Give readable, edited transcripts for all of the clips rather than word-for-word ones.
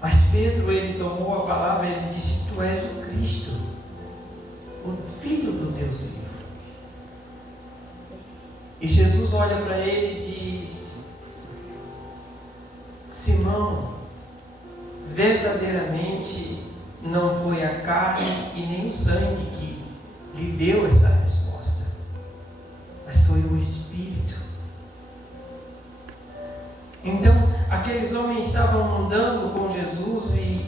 Mas Pedro, ele tomou a palavra e ele disse: Tu és o Cristo, o Filho do Deus vivo. E Jesus olha para ele e diz: Simão, verdadeiramente não foi a carne e nem o sangue que lhe deu essa resposta, mas foi o Espírito. Então, aqueles homens estavam andando com Jesus e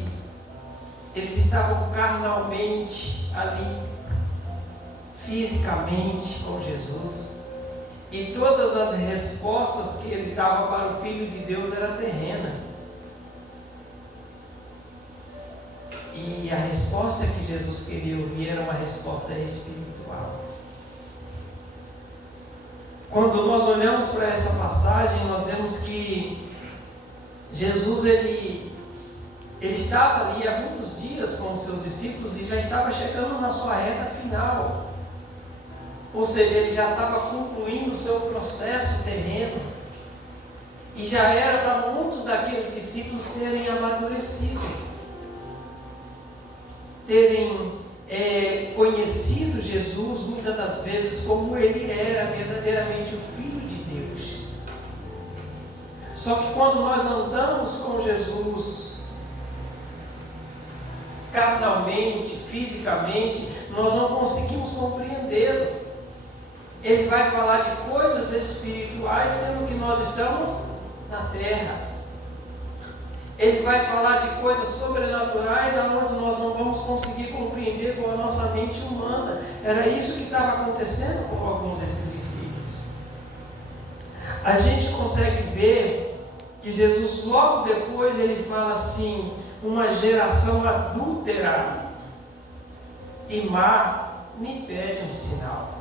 eles estavam carnalmente ali, fisicamente com Jesus, e todas as respostas que eles davam para o Filho de Deus era terrena. E a resposta que Jesus queria ouvir era uma resposta espiritual. Quando nós olhamos para essa passagem, nós vemos que Jesus ele estava ali há muitos dias com os seus discípulos e já estava chegando na sua reta final. Ou seja, ele já estava concluindo o seu processo terreno. E já era para muitos daqueles discípulos terem amadurecido, terem conhecido Jesus muitas das vezes como ele era verdadeiramente o Filho de Deus. Só que quando nós andamos com Jesus carnalmente, fisicamente, nós não conseguimos compreendê-lo. Ele vai falar de coisas espirituais, sendo que nós estamos na terra. Ele vai falar de coisas sobrenaturais, aonde nós não vamos conseguir compreender com a nossa mente humana. Era isso que estava acontecendo com alguns desses discípulos. A gente consegue ver que Jesus, logo depois, ele fala assim: uma geração adúltera e má me pede um sinal.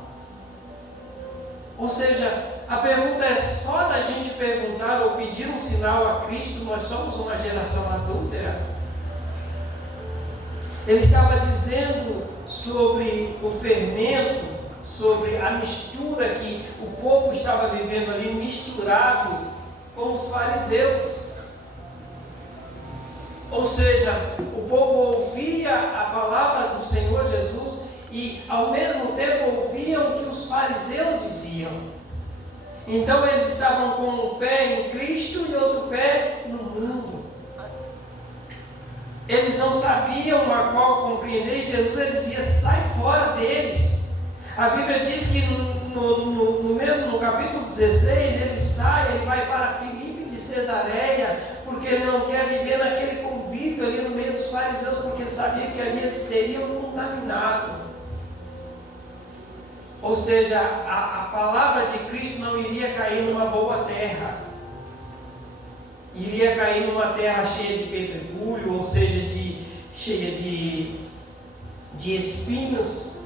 Ou seja, a pergunta é só da gente perguntar ou pedir um sinal a Cristo, nós somos uma geração adúltera? Ele estava dizendo sobre o fermento, sobre a mistura que o povo estava vivendo ali, misturado com os fariseus. Ou seja, o povo ouvia a palavra do Senhor Jesus e ao mesmo tempo ouviam o que os fariseus diziam. Então eles estavam com um pé em Cristo e outro pé no mundo. Eles não sabiam a qual compreender, e Jesus ele dizia: sai fora deles. A Bíblia diz que no capítulo 16, ele sai e vai para Filipe de Cesareia, porque ele não quer viver naquele convívio ali no meio dos fariseus, porque ele sabia que ali eles seriam contaminados. Ou seja, a palavra de Cristo não iria cair numa boa terra. Iria cair numa terra cheia de pedregulho, ou seja, cheia de espinhos.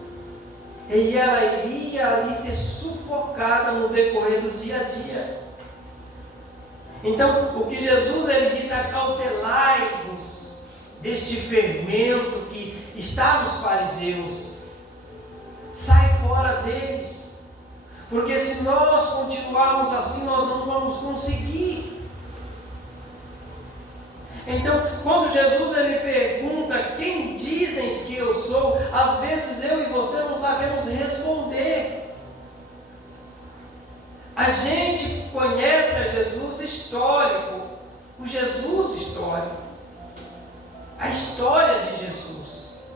E ela iria ali ser sufocada no decorrer do dia a dia. Então, o que Jesus ele disse: acautelai-vos deste fermento que está nos fariseus. Sai fora deles, porque se nós continuarmos assim, nós não vamos conseguir. Então, quando Jesus ele pergunta: quem dizem que eu sou? Às vezes eu e você não sabemos responder. A gente conhece a Jesus histórico, o Jesus histórico, a história de Jesus,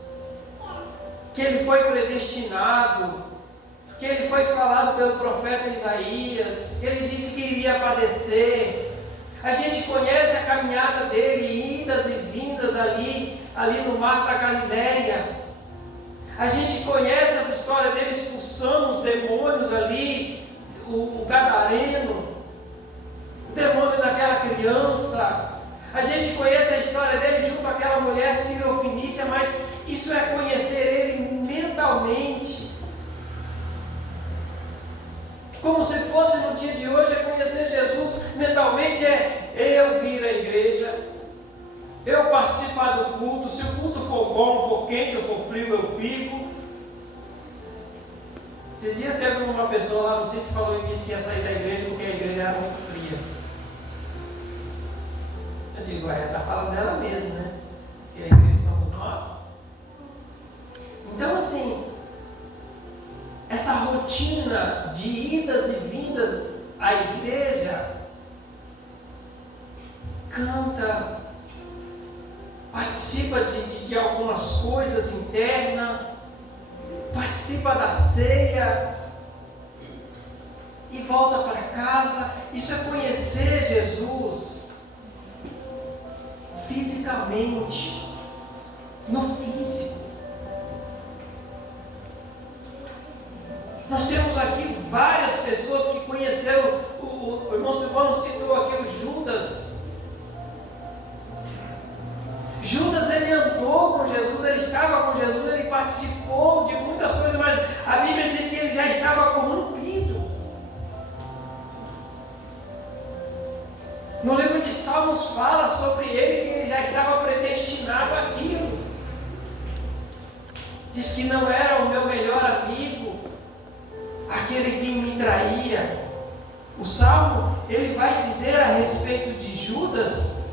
que ele foi predestinado, que ele foi falado pelo profeta Isaías, que ele disse que iria padecer. A gente conhece a caminhada dele, idas e vindas ali no mar da Galileia. A gente conhece as histórias dele expulsando os demônios ali, o gadareno, o demônio daquela criança. A gente conhece a história dele junto àquela mulher sírio-fenícia, mas isso é conhecer ele mentalmente. Como se fosse no dia de hoje, é conhecer Jesus mentalmente, é eu vir à igreja, eu participar do culto, se o culto for bom, for quente ou for frio, eu fico. Esses dias teve uma pessoa lá no sítio que falou e disse que ia sair da igreja porque a igreja era muito fria. Eu digo, ela está falando dela mesma, né? Que a igreja somos nós. Então, assim, essa rotina de idas e vindas à igreja, canta, participa de algumas coisas internas, participa da ceia e volta para casa. Isso é conhecer Jesus fisicamente, no físico. Nós temos aqui várias pessoas que conheceram, o irmão Silvano citou aqui o Judas. Judas, ele andou com Jesus, ele estava com Jesus, ele participou de muitas coisas, mas a Bíblia diz que ele já estava corrompido. No livro de Salmos fala sobre ele que ele já estava predestinado àquilo. Diz que não era o meu melhor amigo, aquele que me traía. O Salmo, ele vai dizer a respeito de Judas,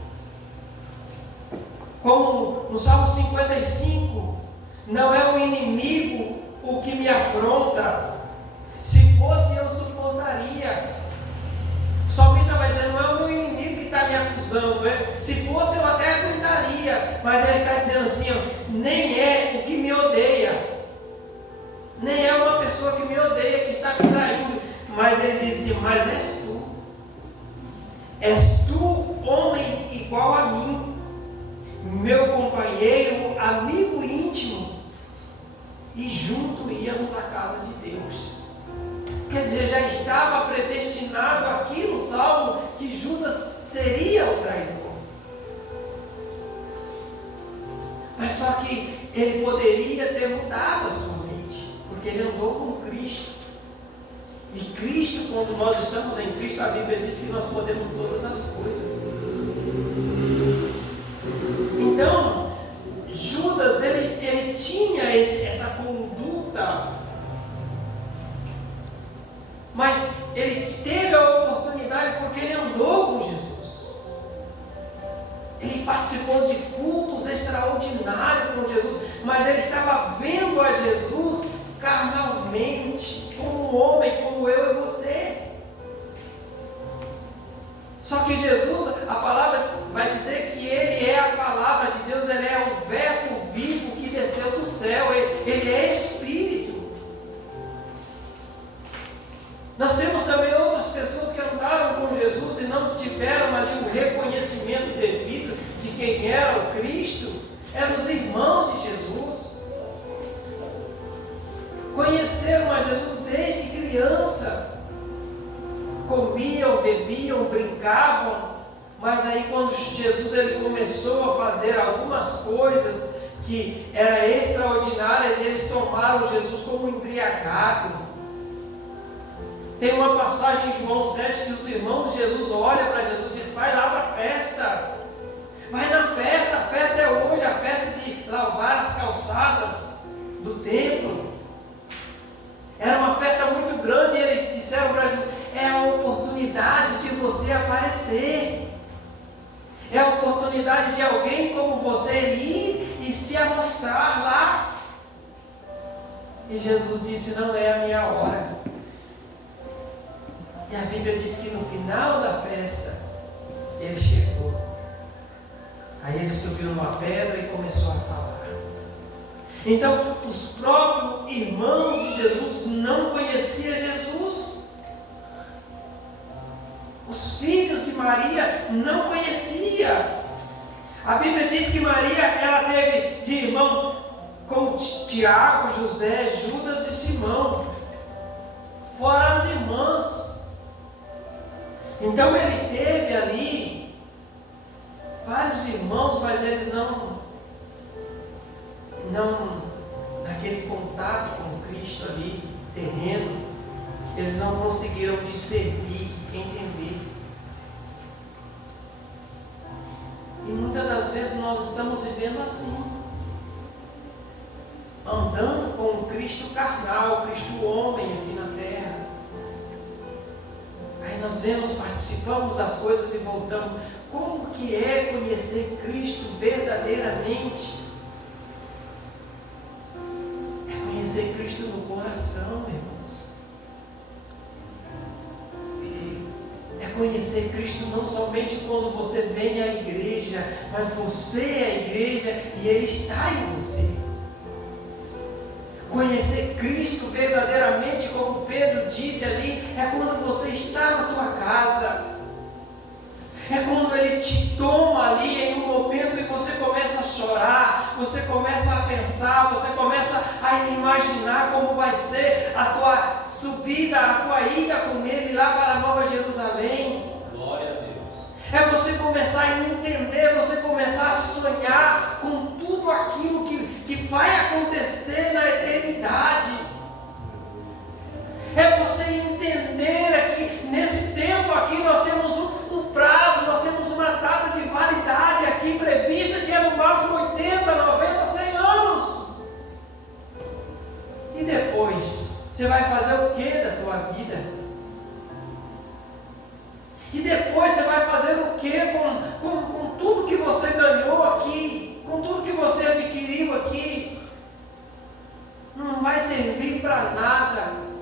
como no Salmo 55, não é o inimigo o que me afronta, se fosse eu suportaria. O salmista vai dizer, não é o meu inimigo que está me acusando, se fosse eu até aguentaria, mas ele está dizendo assim, ó, nem é o que me odeia, nem é uma pessoa que me odeia, que está me traindo, mas ele diz assim, mas és tu homem igual a mim, meu companheiro, amigo íntimo, e junto íamos à casa de Deus. Quer dizer, já estava predestinado aqui no Salmo que Judas seria o traidor. Mas só que ele poderia ter mudado a sua mente, porque ele andou com Cristo. E Cristo, quando nós estamos em Cristo, a Bíblia diz que nós podemos todas as coisas. Então, Judas, ele tinha essa conduta, mas ele teve a oportunidade porque ele andou com Jesus. Ele participou de cultos extraordinários com Jesus, mas ele estava vendo a Jesus carnalmente, como um homem, como eu e você. Só que Jesus, a palavra vai dizer que ele é a palavra de Deus, ele é o verbo vivo que desceu do céu, ele é Espírito. Nós temos também outras pessoas que andaram com Jesus e não tiveram ali o reconhecimento devido de quem era o Cristo, eram os irmãos de Jesus. Conheceram a Jesus desde criança, comiam, bebiam, brincavam, mas aí quando Jesus ele começou a fazer algumas coisas que eram extraordinárias, eles tomaram Jesus como embriagado. Tem uma passagem em João 7 que os irmãos de Jesus olham para Jesus e dizem, vai lá para a festa, vai na festa, a festa é hoje, a festa de lavar as calçadas do templo. Era uma festa muito grande e eles disseram para Jesus, é a oportunidade de você aparecer, é a oportunidade de alguém como você ir e se amostrar lá. E Jesus disse, não é a minha hora. E a Bíblia diz que no final da festa, ele chegou. Aí ele subiu numa pedra e começou a falar. Então, os próprios irmãos de Jesus não conheciam Jesus. Os filhos de Maria não conheciam. A Bíblia diz que Maria, ela teve de irmão como Tiago, José, Judas e Simão. Fora as irmãs. Então ele teve ali vários irmãos, mas eles não naquele contato com Cristo ali, terreno, eles não conseguiram discernir, entender. E muitas das vezes nós estamos vivendo assim, andando com o Cristo carnal, o Cristo homem aqui na terra. Aí nós vemos, participamos das coisas e voltamos. Como que é conhecer Cristo verdadeiramente? É conhecer Cristo no coração, irmãos. É conhecer Cristo não somente quando você vem à igreja, mas você é a igreja e Ele está em você. Conhecer Cristo verdadeiramente, como Pedro disse ali, é quando você está na tua casa. É quando Ele te toma ali em um momento e você começa a chorar, você começa a pensar, você começa a imaginar como vai ser a tua subida, a tua ida com Ele lá para a Nova Jerusalém. Glória a Deus. É você começar a entender, você começar a sonhar com tudo aquilo que vai acontecer na eternidade. É você entender que nesse tempo aqui nós temos um prazo, nós temos uma data de validade aqui prevista, que é no máximo 80, 90, 100 anos. E depois, você vai fazer o que da tua vida? E depois você vai fazer o que com tudo que você ganhou aqui, com tudo que você adquiriu aqui? Não vai servir para nada.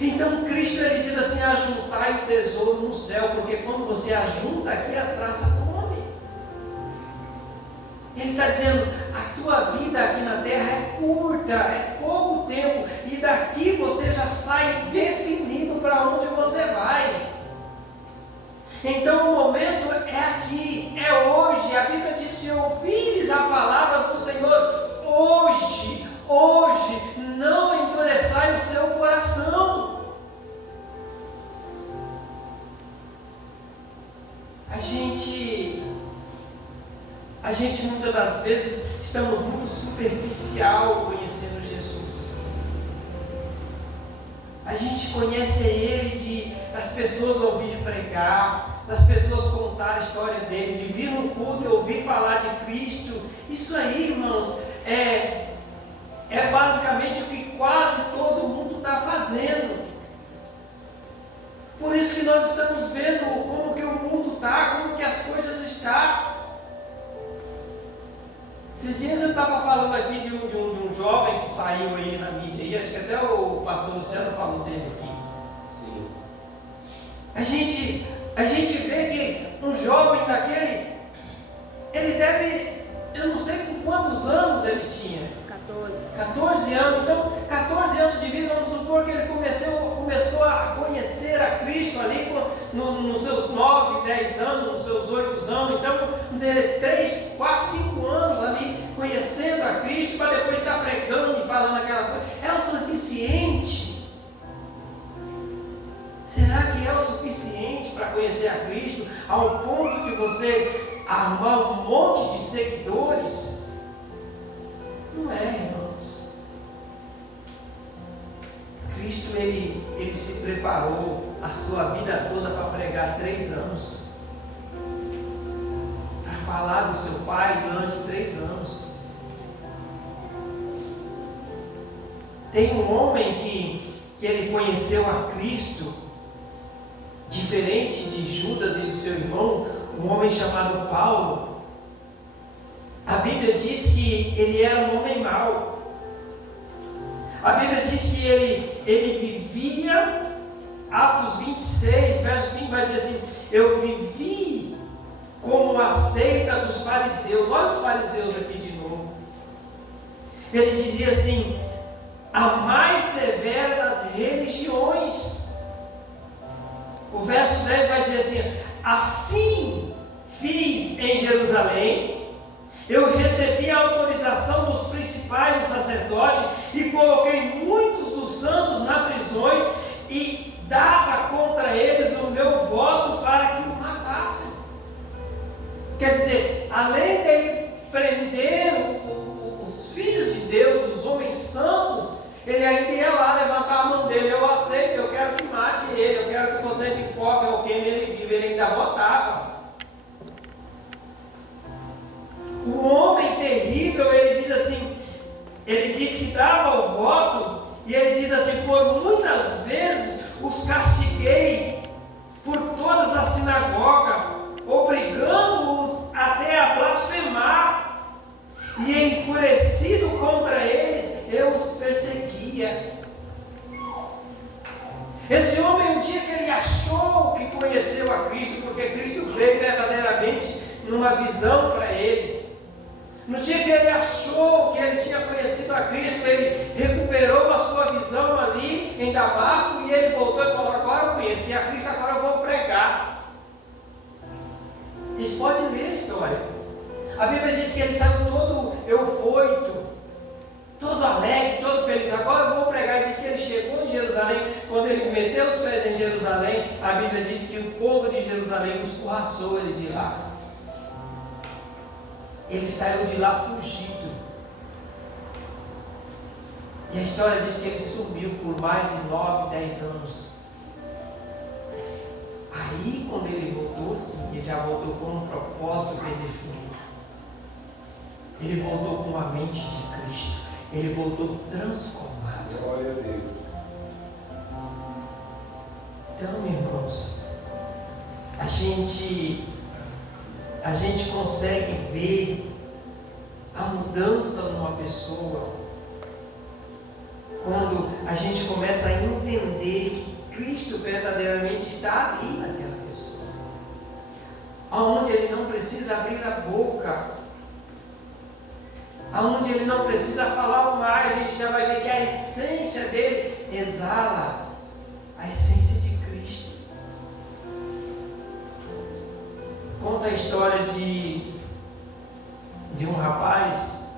Então Cristo, Ele diz assim: ajuntai o tesouro no céu, porque quando você ajunta aqui, as traças comem. Ele está dizendo: a tua vida aqui na terra é curta, é pouco tempo, e daqui você já sai definido para onde você vai. Então o momento é aqui, é hoje. A Bíblia diz: se ouvires a palavra do Senhor hoje, não endureçai o seu coração. A gente muitas das vezes estamos muito superficial conhecendo Jesus. A gente conhece Ele das pessoas ouvir pregar, das pessoas contar a história dele, de vir no culto e ouvir falar de Cristo. Isso aí, irmãos, é basicamente o que quase todo mundo está fazendo. Por isso que nós estamos vendo como que o mundo está, como que as coisas estão. Esses dias eu estava falando aqui de um jovem que saiu aí na mídia, e acho que até o pastor Luciano falou dele aqui. Sim. A gente vê que um jovem daquele, ele deve, eu não sei com quantos anos ele tinha. 14 anos. Então, 14 anos de vida, vamos supor que ele começou a conhecer a Cristo ali nos seus 9, 10 anos, nos seus 8 anos. Então, vamos dizer, 3, 4, 5 anos ali conhecendo a Cristo, para depois estar pregando e falando aquelas coisas. É o suficiente? Será que é o suficiente para conhecer a Cristo ao ponto de você arrumar um monte de seguidores? Não é, irmãos. Cristo, ele se preparou a sua vida toda para pregar 3 anos. Para falar do seu Pai durante 3 anos. Tem um homem que ele conheceu a Cristo, diferente de Judas e de seu irmão, um homem chamado Paulo. A Bíblia diz que ele era um homem mau. A Bíblia diz que ele vivia, Atos 26, verso 5 vai dizer assim: eu vivi como a seita dos fariseus. Olha os fariseus aqui de novo. Ele dizia assim: a mais severa das religiões. O verso 10 vai dizer assim: assim fiz em Jerusalém. Eu recebi a autorização dos principais dos sacerdotes e coloquei muitos dos santos nas prisões e dava contra eles o meu voto para que o matassem. Quer dizer, além dele prender os filhos de Deus, os homens santos, ele ainda ia lá levantar a mão dele: eu aceito, eu quero que mate ele, eu quero que vocês enfoquem o que ele vive. Ele ainda votava. O homem terrível, ele diz assim, ele diz que dava o voto, e ele diz assim: por muitas vezes os castiguei por todas as sinagogas, e enfurecido contra eles, eu os perseguia. Esse homem, o dia que ele achou que conheceu a Cristo, porque Cristo veio verdadeiramente numa visão para ele, no dia que ele achou que ele tinha conhecido a Cristo, ele recuperou a sua visão ali em Damasco, e ele voltou e falou: agora eu conheci a Cristo, agora eu vou pregar. Vocês podem ler a história. A Bíblia diz que ele saiu todo eufórico, todo alegre, todo feliz. Agora eu vou pregar. E diz que ele chegou em Jerusalém. Quando ele meteu os pés em Jerusalém, a Bíblia diz que o povo de Jerusalém escorraçou ele de lá. Ele saiu de lá fugido. E a história diz que ele sumiu por mais de 9, 10 anos. Aí, quando ele voltou, sim, ele já voltou com um propósito bem definido. Ele voltou com a mente de Cristo. Ele voltou transformado. Glória a Deus. Então, irmãos, a gente consegue ver a mudança numa pessoa quando a gente começa a entender que Cristo verdadeiramente está ali naquela pessoa, aonde ele não precisa abrir a boca, aonde ele não precisa falar mais. A gente já vai ver que a essência dele exala a essência de Cristo. Conta a história de um rapaz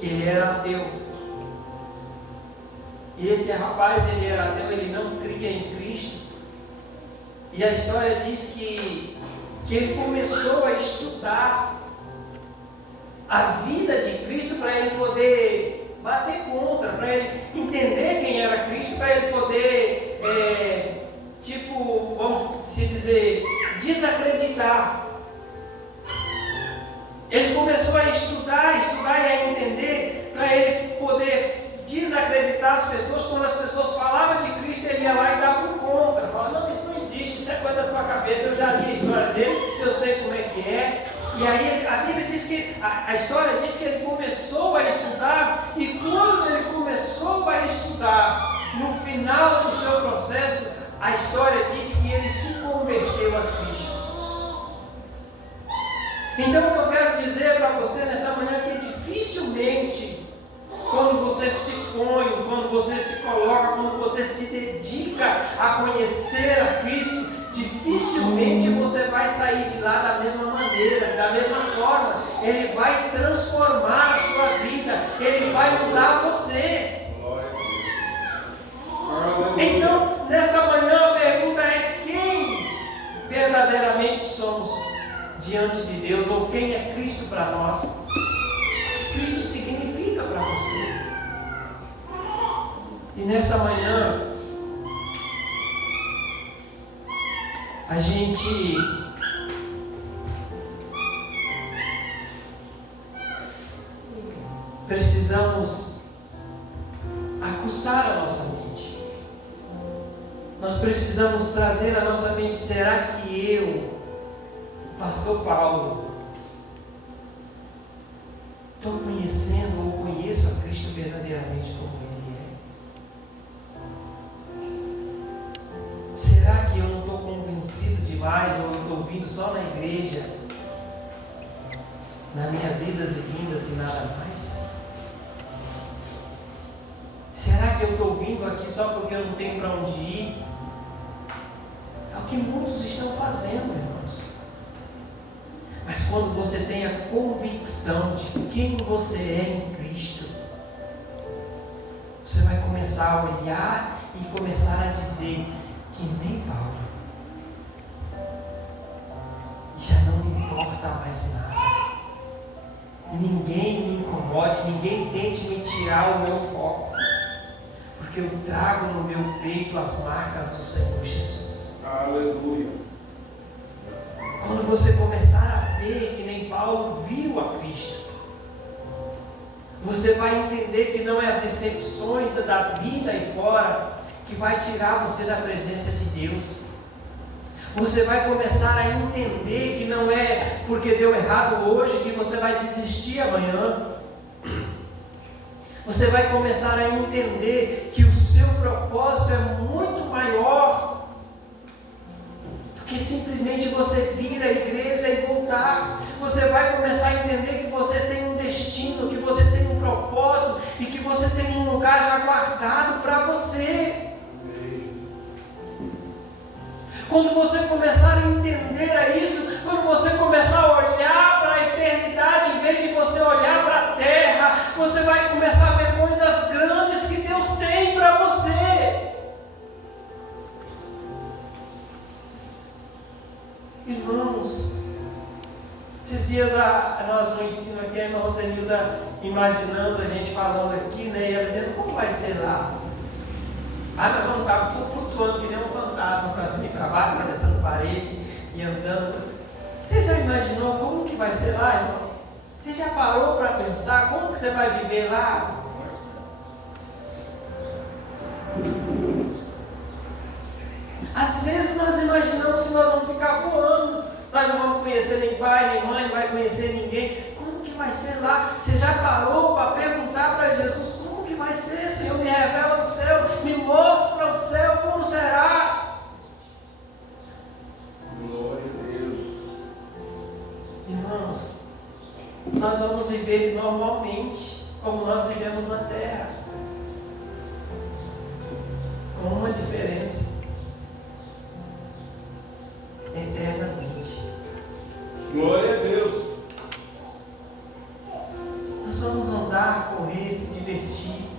que ele era ateu. E esse rapaz, ele era ateu, ele não cria em Cristo. E a história diz que ele começou a estudar a vida de Cristo para ele poder bater contra, para ele entender quem era Cristo, para ele poder, vamos se dizer, desacreditar. Ele começou a estudar e a entender, para ele poder desacreditar as pessoas. Quando as pessoas falavam de Cristo, ele ia lá e dava um contra, falava: não, isso não existe, isso é coisa da tua cabeça, eu já li a história dele, eu sei como é que é. E aí a Bíblia diz que, a história diz que ele começou a estudar, e quando ele começou a estudar, no final do seu processo, a história diz que ele se converteu a Cristo. Então o que eu quero dizer para você nesta manhã é que dificilmente, quando você se põe, quando você se coloca, quando você se dedica a conhecer a Cristo, dificilmente você vai sair de lá da mesma maneira, da mesma forma. Ele vai transformar a sua vida, ele vai mudar você. Então, nesta manhã a pergunta é: quem verdadeiramente somos diante de Deus, ou quem é Cristo para nós? O que Cristo significa para você? E nesta manhã a gente precisamos aguçar a nossa mente. Nós precisamos trazer a nossa mente: será que eu, Pastor Paulo, estou conhecendo ou conheço a Cristo verdadeiramente como Ele é? Será que eu não estou convencido demais, ou eu estou vindo só na igreja, nas minhas idas e vindas e nada mais? Será que eu estou vindo aqui só porque eu não tenho para onde ir? É o que muitos estão fazendo, irmãos. Mas quando você tem a convicção de quem você é em Cristo, você vai começar a olhar e começar a dizer que nem Paulo: já não me importa mais nada, ninguém me incomode, ninguém tente me tirar o meu foco, porque eu trago no meu peito as marcas do Senhor Jesus. Aleluia. Quando você começar a ver que nem Paulo viu a Cristo, você vai entender que não é as decepções da vida aí fora que vai tirar você da presença de Deus. Você vai começar a entender que não é porque deu errado hoje que você vai desistir amanhã. Você vai começar a entender que o seu propósito é muito maior do que simplesmente você vir à igreja e voltar. Você vai começar a entender que você tem um destino, que você tem um propósito e que você tem um lugar já guardado para você. Quando você começar a entender isso, quando você começar a olhar para a eternidade, em vez de você olhar para a terra, você vai começar a ver coisas grandes que Deus tem para você. Irmãos, esses dias nós no ensino aqui, a irmã Rosenilda imaginando a gente falando aqui, né, e ela dizendo como vai ser lá. Nós vamos estar flutuando que nem um fantasma para cima e para baixo, atravessando parede e andando. Você já imaginou como que vai ser lá, irmão? Você já parou para pensar como que você vai viver lá? Às vezes nós imaginamos que nós vamos ficar voando, nós não vamos conhecer nem pai, nem mãe, não vai conhecer ninguém. Como que vai ser lá? Você já parou para perguntar para Jesus como que vai ser? Senhor, me revela o céu, me mostra o céu, como será? Glória a Deus. Irmãos, nós vamos viver normalmente, como nós vivemos na terra, com uma diferença: eternamente. Glória a Deus. Nós vamos andar, correr, se divertir.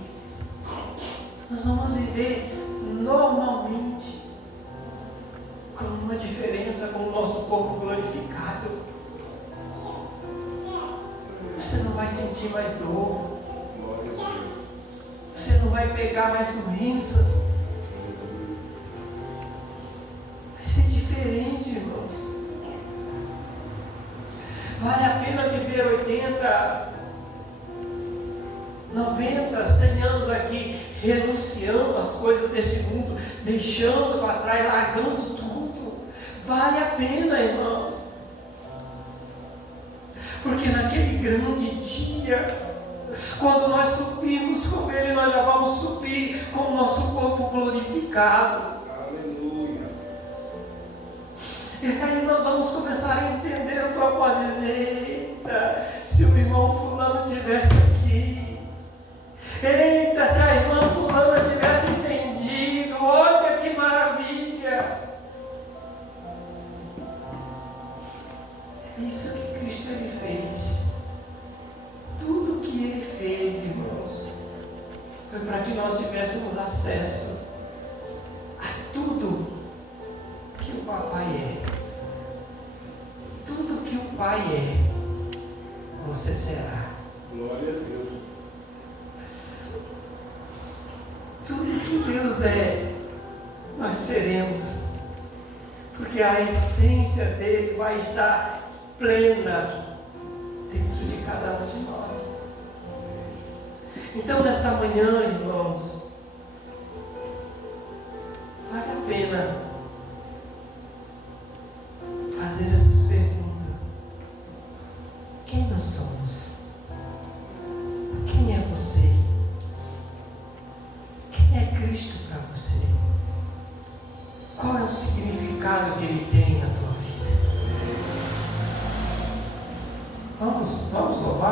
Nós vamos viver normalmente, com uma diferença, com o nosso corpo glorificado. Você não vai sentir mais dor. Glória a Deus. Você não vai pegar mais doenças. Vai ser diferente, irmãos. Vale a pena viver 80, 90, 100 anos aqui, renunciando às coisas desse mundo, deixando para trás, largando tudo. Vale a pena, irmãos. Porque naquele grande dia, quando nós subirmos com Ele, nós já vamos subir com o nosso corpo glorificado. Aleluia. E aí nós vamos começar a entender o propósito. Eita, se o irmão fulano estivesse aqui. Eita, se a irmã fulana tivesse entendido. Olha que maravilha. Isso que Cristo Ele fez. Tudo que Ele fez, irmãos, foi para que nós tivéssemos acesso a tudo que o Papai é. Tudo que o Pai é, você será. Glória a Deus. Tudo que Deus é, nós seremos. Porque a essência dele vai estar plena dentro de cada um de nós. Então, nessa manhã, irmãos, vale a pena fazer essas perguntas. Quem nós somos? Quem é você? Quem é Cristo para você? Qual é o significado que Ele tem na tua vida? Vamos louvar.